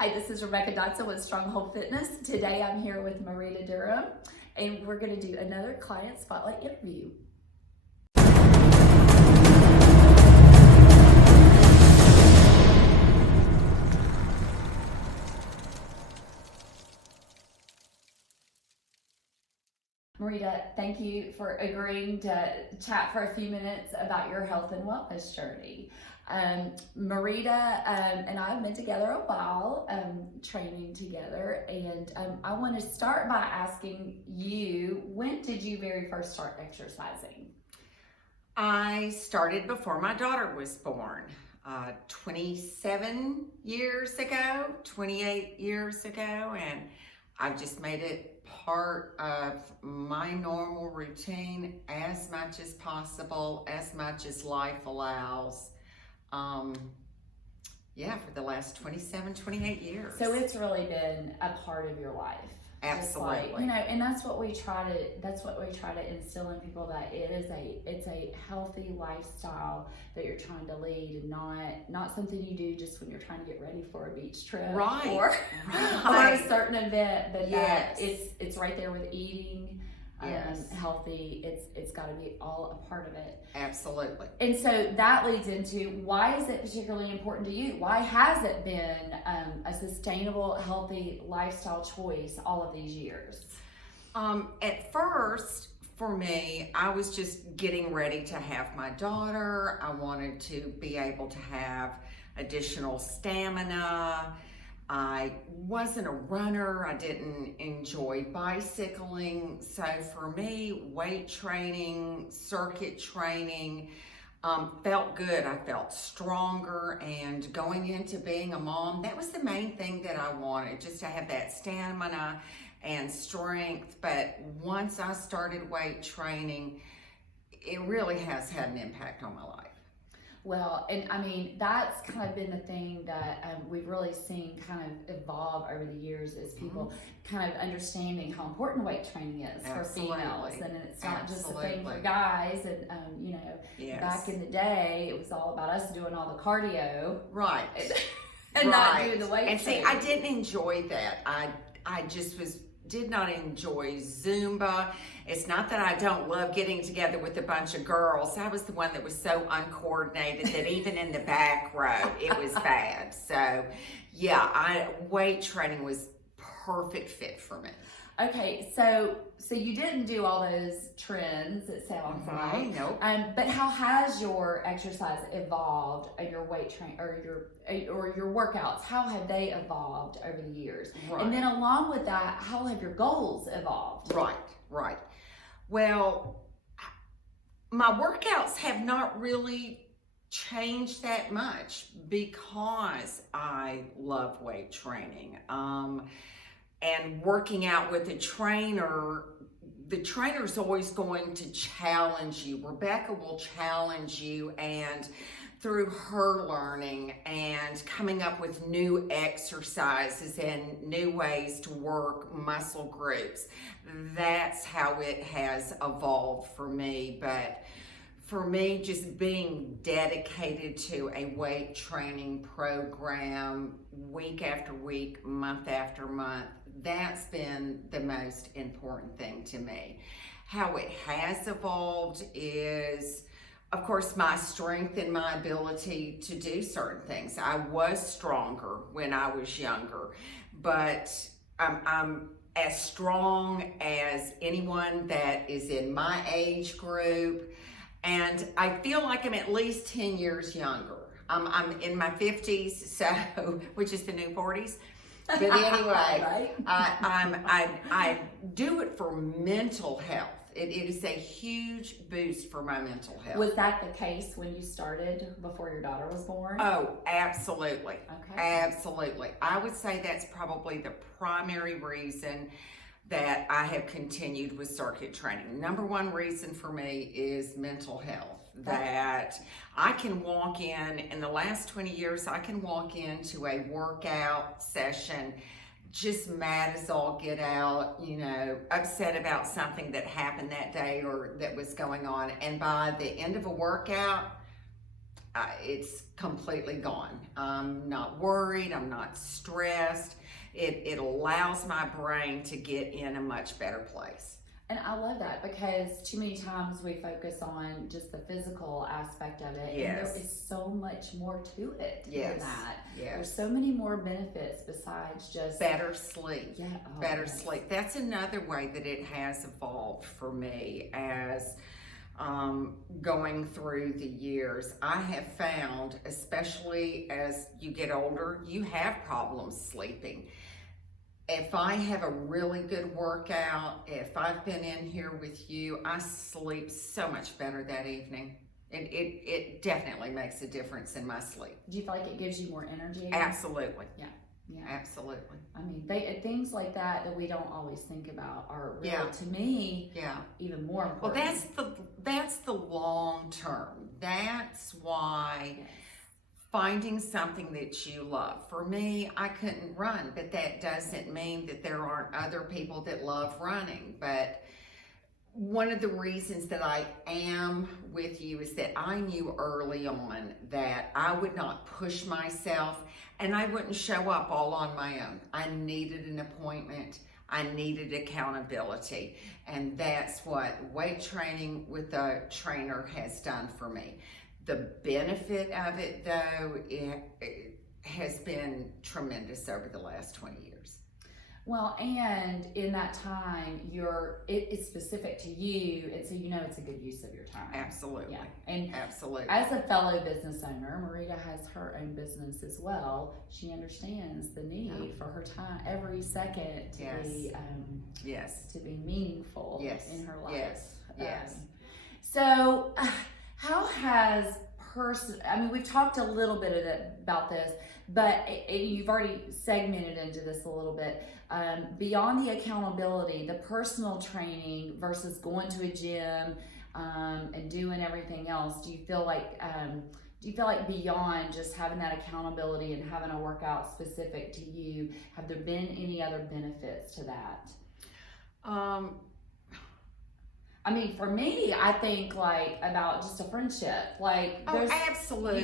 Hi, this is Rebecca Dotson with Stronghold Fitness. Today I'm here with Marita Durham, and we're going to do another client spotlight interview. Marita, thank you for agreeing to chat for a few minutes about your health and wellness journey. Marita and I have been together a while, training together, and I want to start by asking you, when did you very first start exercising? I started before my daughter was born, 27 years ago, 28 years ago, and I've just made it part of my normal routine as much as possible, as much as life allows. For the last 27, 28 years. So it's really been a part of your life. Absolutely. And that's what we try to instill in people, that it's a healthy lifestyle that you're trying to lead, and not something you do just when you're trying to get ready for a beach trip, right, or a certain event, but yes, that it's right there with eating. Yes. Healthy, it's got to be all a part of it. Absolutely. And so that leads into, why is it particularly important to you? Why has it been a sustainable, healthy lifestyle choice all of these years? At first, for me, I was just getting ready to have my daughter. I wanted to be able to have additional stamina. I wasn't a runner. I didn't enjoy bicycling. So for me, weight training, circuit training, felt good. I felt stronger, and going into being a mom, that was the main thing that I wanted, just to have that stamina and strength. But once I started weight training, it really has had an impact on my life. Well, and I mean, that's kind of been the thing that we've really seen kind of evolve over the years, is people kind of understanding how important weight training is for females. And it's not just a thing for guys. And, yes, back in the day, it was all about us doing all the cardio. Right. And not doing the weight and training. See, I didn't enjoy that. I just did not enjoy Zumba. It's not that I don't love getting together with a bunch of girls. I was the one that was so uncoordinated that even in the back row, it was bad. So yeah, weight training was perfect fit for me. Okay, so you didn't do all those trends, it sounds like. Nope. But how has your exercise evolved, and your weight train, or your workouts? How have they evolved over the years? Right. And then along with that, how have your goals evolved? Right. Well, my workouts have not really changed that much because I love weight training. And working out with a trainer, the trainer's always going to challenge you. Rebecca will challenge you, and through her learning and coming up with new exercises and new ways to work muscle groups, that's how it has evolved for me. But for me, just being dedicated to a weight training program week after week, month after month, that's been the most important thing to me. How it has evolved is, of course, my strength and my ability to do certain things. I was stronger when I was younger, but I'm as strong as anyone that is in my age group. And I feel like I'm at least 10 years younger. I'm in my 50s, so which is the new 40s. But anyway, Right. I do it for mental health. It is a huge boost for my mental health. Was that the case when you started before your daughter was born? Oh, absolutely. Okay. Absolutely. I would say that's probably the primary reason that I have continued with circuit training. Number one reason for me is mental health. That I can walk in the last 20 years, I can walk into a workout session just mad as all get out, upset about something that happened that day or that was going on. And by the end of a workout, it's completely gone. I'm not worried. I'm not stressed. It allows my brain to get in a much better place. And I love that, because too many times we focus on just the physical aspect of it. Yes. And there is so much more to it than that. Yes. There's so many more benefits besides just better sleep. Yeah. Oh, Better yes. sleep. That's another way that it has evolved for me as going through the years. I have found, especially as you get older, you have problems sleeping. If I have a really good workout, if I've been in here with you, I sleep so much better that evening. It definitely makes a difference in my sleep. Do you feel like it gives you more energy? Absolutely. Yeah. Absolutely. I mean, things like that we don't always think about are really, to me, even more important. Well, that's the long term. That's why finding something that you love. For me, I couldn't run, but that doesn't mean that there aren't other people that love running. But one of the reasons that I am with you is that I knew early on that I would not push myself and I wouldn't show up all on my own. I needed an appointment. I needed accountability. And that's what weight training with a trainer has done for me. The benefit of it, though, it has been tremendous over the last 20 years. Well, and in that time, it's specific to you, and so you know it's a good use of your time. Absolutely. Yeah. And absolutely. As a fellow business owner, Marita has her own business as well. She understands the need for her time every second to be to be meaningful in her life. Yes. So, how has I mean, we've talked a little bit about this, but you've already segmented into this a little bit. Beyond the accountability, the personal training versus going to a gym and doing everything else, do you feel like beyond just having that accountability and having a workout specific to you, have there been any other benefits to that? I mean, for me, I think about just a friendship. There's, absolutely.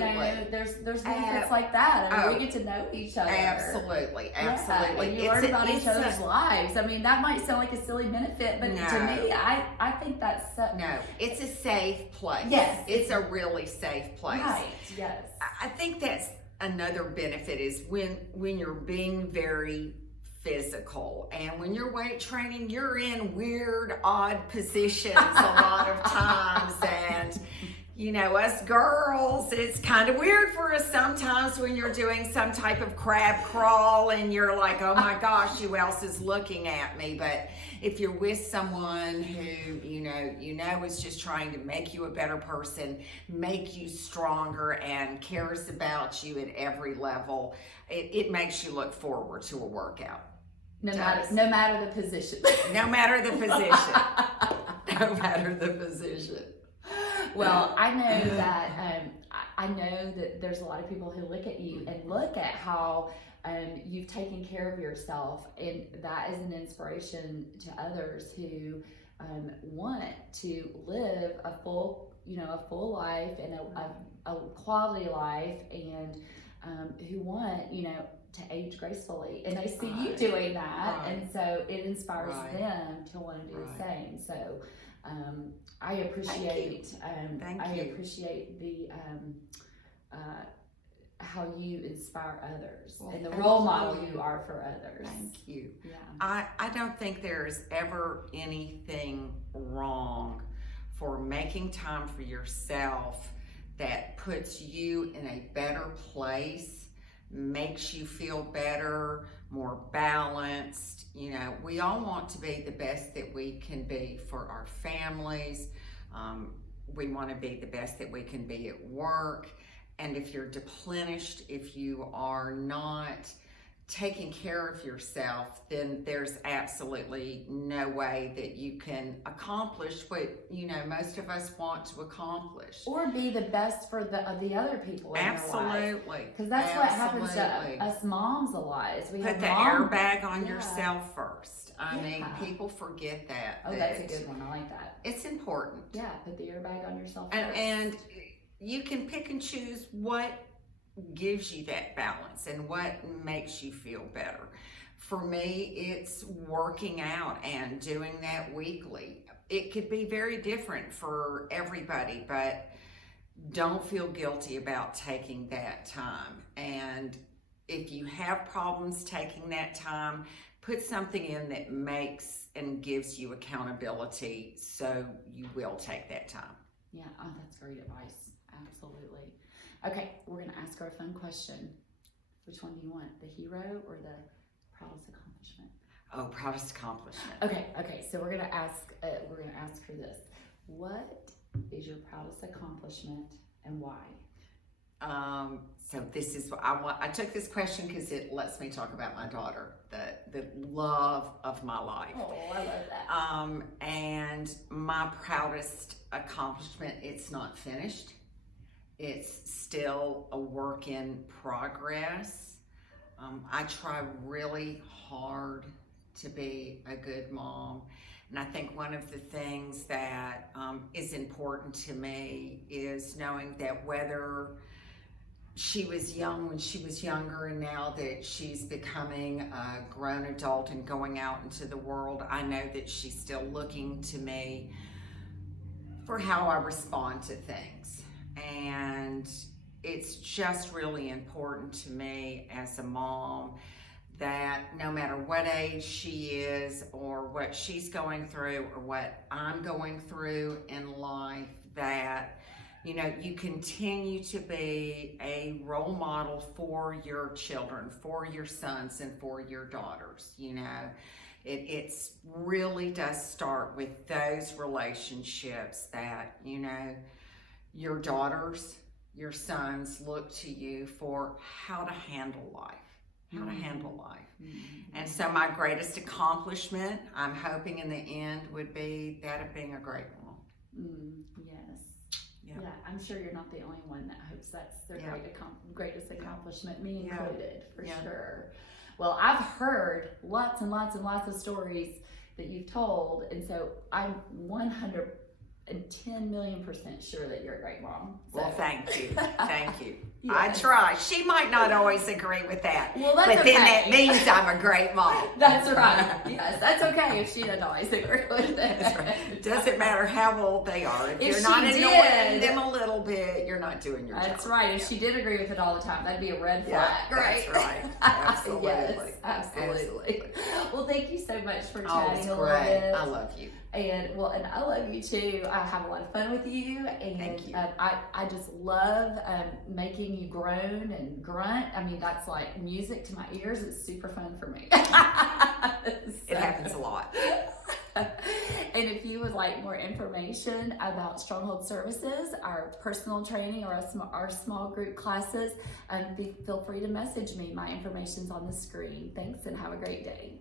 There's benefits like that. I mean, we get to know each other. Absolutely. Yeah, and you learn about each other's lives. I mean, that might sound like a silly benefit, but to me, I think that's no. It's a safe place. Yes, it's a really safe place. Right. Yes. I think that's another benefit is when you're being very physical, and when you're weight training, you're in weird, odd positions a lot of times, and us girls, it's kind of weird for us sometimes when you're doing some type of crab crawl and you're like, oh my gosh, who else is looking at me? But if you're with someone who is just trying to make you a better person, make you stronger, and cares about you at every level, it makes you look forward to a workout. No matter the position. No matter the position. No matter the position. Well, I know that there's a lot of people who look at you and look at how you've taken care of yourself, and that is an inspiration to others who want to live a full life and a quality life, and who want to age gracefully, and they see you doing that, and so it inspires them to want to do the same. So I appreciate appreciate the how you inspire others and the role model you are for others. Thank you. Yeah. I don't think there's ever anything wrong for making time for yourself that puts you in a better place, makes you feel better, more balanced. We all want to be the best that we can be for our families. We want to be the best that we can be at work. And if you're depleted, if you are not taking care of yourself, then there's absolutely no way that you can accomplish what most of us want to accomplish, or be the best for the other people in absolutely, because that's what happens to us moms a lot. Is we put the airbag on yourself first. I mean, people forget that. Oh, that's a good one. I like that. It's important. Yeah, put the airbag on yourself first. And you can pick and choose what gives you that balance and what makes you feel better. For me, it's working out and doing that weekly. It could be very different for everybody, but don't feel guilty about taking that time. And if you have problems taking that time, put something in that makes and gives you accountability so you will take that time. Yeah, oh, that's great advice. Absolutely. Okay, we're going to ask her a fun question. Which one do you want, the hero or the proudest accomplishment? Oh, proudest accomplishment. Okay. So we're going to ask her this. What is your proudest accomplishment and why? So this is what I took this question because it lets me talk about my daughter, the love of my life. Oh, I love that. And my proudest accomplishment, it's not finished. It's still a work in progress. I try really hard to be a good mom. And I think one of the things that is important to me is knowing that whether she was young when she was younger and now that she's becoming a grown adult and going out into the world, I know that she's still looking to me for how I respond to things. And it's just really important to me as a mom that no matter what age she is or what she's going through or what I'm going through in life, that you continue to be a role model for your children, for your sons and for your daughters. It's really does start with those relationships that, your daughters, your sons look to you for how to handle life. And so my greatest accomplishment, I'm hoping in the end, would be that of being a great mom. Yes. Yeah, I'm sure you're not the only one that hopes that's their greatest accomplishment, me included, for sure. Well, I've heard lots and lots and lots of stories that you've told, and so I'm 110 million% sure that you're a great mom. So. Well, thank you. Yes. I try. She might not always agree with that. Well, that's but okay. Then that means I'm a great mom. That's right. Yes, that's okay if she doesn't always agree with it. That's right. It doesn't matter how old they are. If you're she not annoying did, them a little bit, you're not doing your job. That's right. If she did agree with it all the time, that'd be a red flag, right? That's right. Absolutely. Yes, absolutely. Well, thank you so much for Oh, chatting it's a little great. bit. I love you. And I love you too. I have a lot of fun with you, and Thank you. I just love making you groan and grunt. I mean, that's like music to my ears. It's super fun for me. It happens a lot. And if you would like more information about Stronghold Services, our personal training, or our small group classes, feel free to message me. My information's on the screen. Thanks, and have a great day.